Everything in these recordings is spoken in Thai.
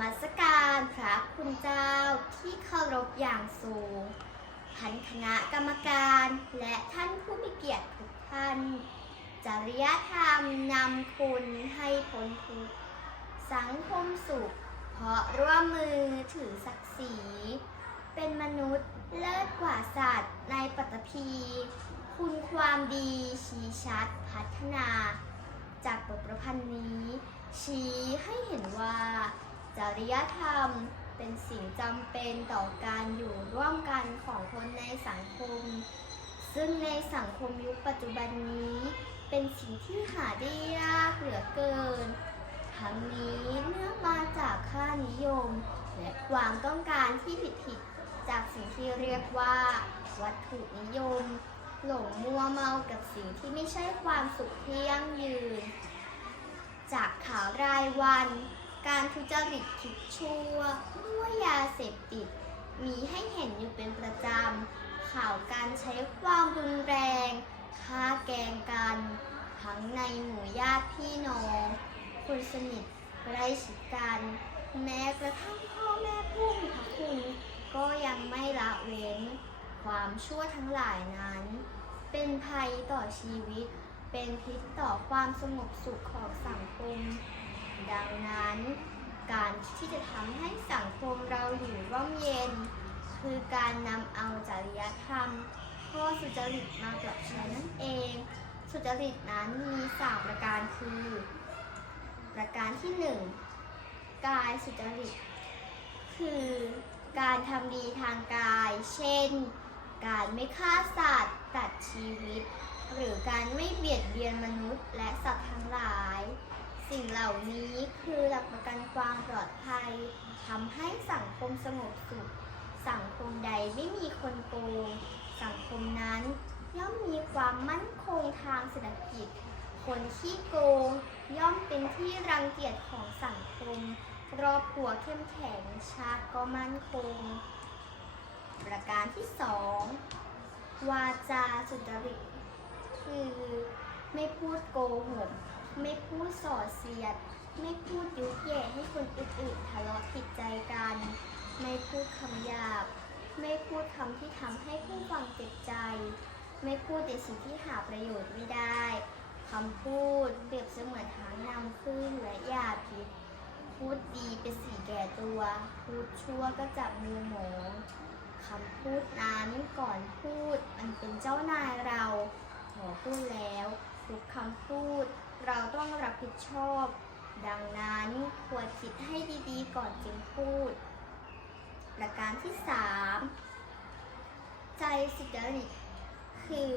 มัสการพระคุณเจ้าที่เคารพอย่างสูงท่านคณะกรรมการและท่านผู้มีเกียรติทุกท่าน จริยธรรมนำคุณให้พ้นทุกสังคมสุข เพราะร่วมมือถือศักดิ์ศรี เป็นมนุษย์เลิศกว่าสัตว์ในปัตตภีคุณความดีชี้ชัดพัฒนา จากบทประพันธ์นี้ ชี้ให้เห็นว่า จริยธรรม เป็นสิ่งจำเป็นต่อการอยู่ร่วมกันของคนในสังคม ซึ่งในสังคมยุคปัจจุบันนี้ เป็นสิ่งที่หาได้ยากเหลือเกิน ทั้งนี้เนื่องมาจากค่านิยม และความต้องการที่ผิดๆจากสิ่งที่เรียกว่า วัตถุนิยม หลงมัวเมากับสิ่งที่ไม่ใช่ความสุขที่ยั่งยืน จากข่าวรายวัน การทุจริตคิดชั่วด้วยาเสพติด มีให้เห็นอยู่เป็นประจำ ข่าวการใช้ความรุนแรงฆ่าแกงกัน ทั้งในหมู่ญาติพี่น้องคนสนิทใกล้ชิดกัน แม้กระทั่งพ่อแม่ผู้มีพระคุณ ก็ยังไม่ละเว้น ความชั่วทั้งหลายนั้น เป็นภัยต่อชีวิต เป็นพิษต่อความสงบสุขของสังคม ดังนั้น การที่จะทำให้สังคมเราอยู่ร่มเย็น คือการนำเอาจริยธรรมข้อสุจริตมาปรับใช้นั่นเอง สุจริตนั้นมีสามประการคือ ประการที่หนึ่งกายสุจริต คือการทำดีทางกาย เช่น การไม่ฆ่าสัตว์ตัดชีวิต หรือการไม่เบียดเบียนมนุษย์และสัตว์ทั้งหลาย สิ่งเหล่านี้คือหลักประกันความปลอดภัยทำให้สังคมสงบสุข สังคมใดไม่มีคนโกง สังคมนั้นย่อมมีความมั่นคงทางเศรษฐกิจ คนขี้โกง ย่อมเป็นที่รังเกียจของสังคมครอบครัวเข้มแข็งชาติก็มั่นคง ประการที่สองวาจาสุจริตคือไม่พูดโกหก ไม่พูดส่อเสียด ไม่พูดยุแย่ให้คนอื่นๆทะเลาะผิดใจกัน ไม่พูดคำหยาบ ไม่พูดคำที่ทำให้ผู้ฟังเจ็บใจ ไม่พูดในสิ่งที่หาประโยชน์ไม่ได้คำพูดเปรียบเสมือนทางนำขึ้นและยาพิษ พูดดีเป็นสีแก่ตัว พูดชั่วก็จับมือหมองคำพูดนั้นก่อนพูดมันเป็นเจ้านายเรา ขอพูดแล้วทุกคำพูด เราต้องรับผิดชอบ ดังนั้นควรคิดให้ดีๆ ก่อนจึงพูด ประการที่ 3 ใจสุจริตคือ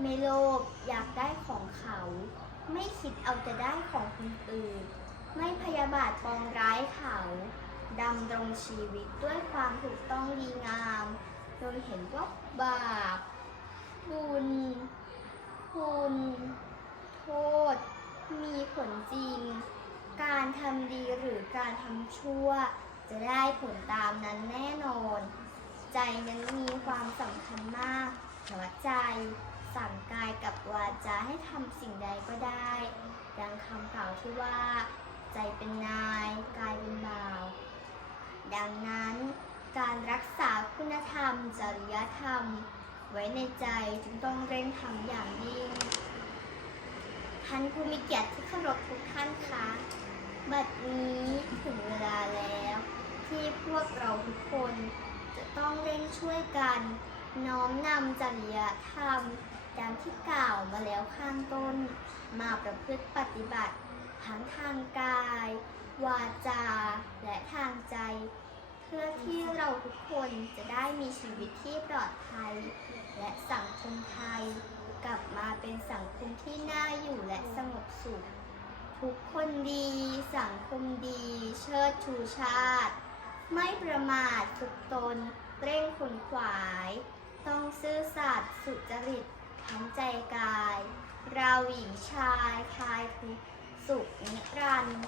ไม่โลภอยากได้ของเขา ไม่คิดเอาแต่ได้ของคนอื่น ไม่พยาบาทปองร้ายเขาดำรงชีวิตด้วยความถูกต้องดีงาม โดยเห็นว่าบาป บุญ คุณ โทษ มีผลจริง การทำดีหรือการทำชั่ว จะได้ผลตามนั้นแน่นอน ใจนั้นมีความสำคัญมากเพราใจ สั่งกายกับวาจาให้ทำสิ่งใดก็ได้ ดังคำกล่าวที่ว่า ใจเป็นนาย กายเป็นบ่าว ดังนั้นการรักษาคุณธรรม จริยธรรม ไว้ในใจจึงต้องเร่งทำอย่างยิ่ง ท่านผู้มีเกียรติที่เคารพทุกท่านคะบัดนี้ถึงเวลาแล้ว ที่พวกเราทุกคนจะต้องเร่งช่วยกัน น้อมนำจริยธรรมดังที่กล่าวมาแล้วข้างต้น มาประพฤติปฏิบัติ ทั้งทางกาย วาจา และทางใจ พื่อที่เราทุกคนจะได้มีชีวิตที่ปลอดภัย และสังคมไทย กลับมาเป็นสังคมที่น่าอยู่และสงบสุข ทุกคนดีสังคมดี เชิดชูชาติ ไม่ประมาทฝึกตน เร่งขนขวาย ต้องซื่อสัตย์สุจริตทั้งใจกาย เราหญิงชายคลายทุกสุขนิรันดร์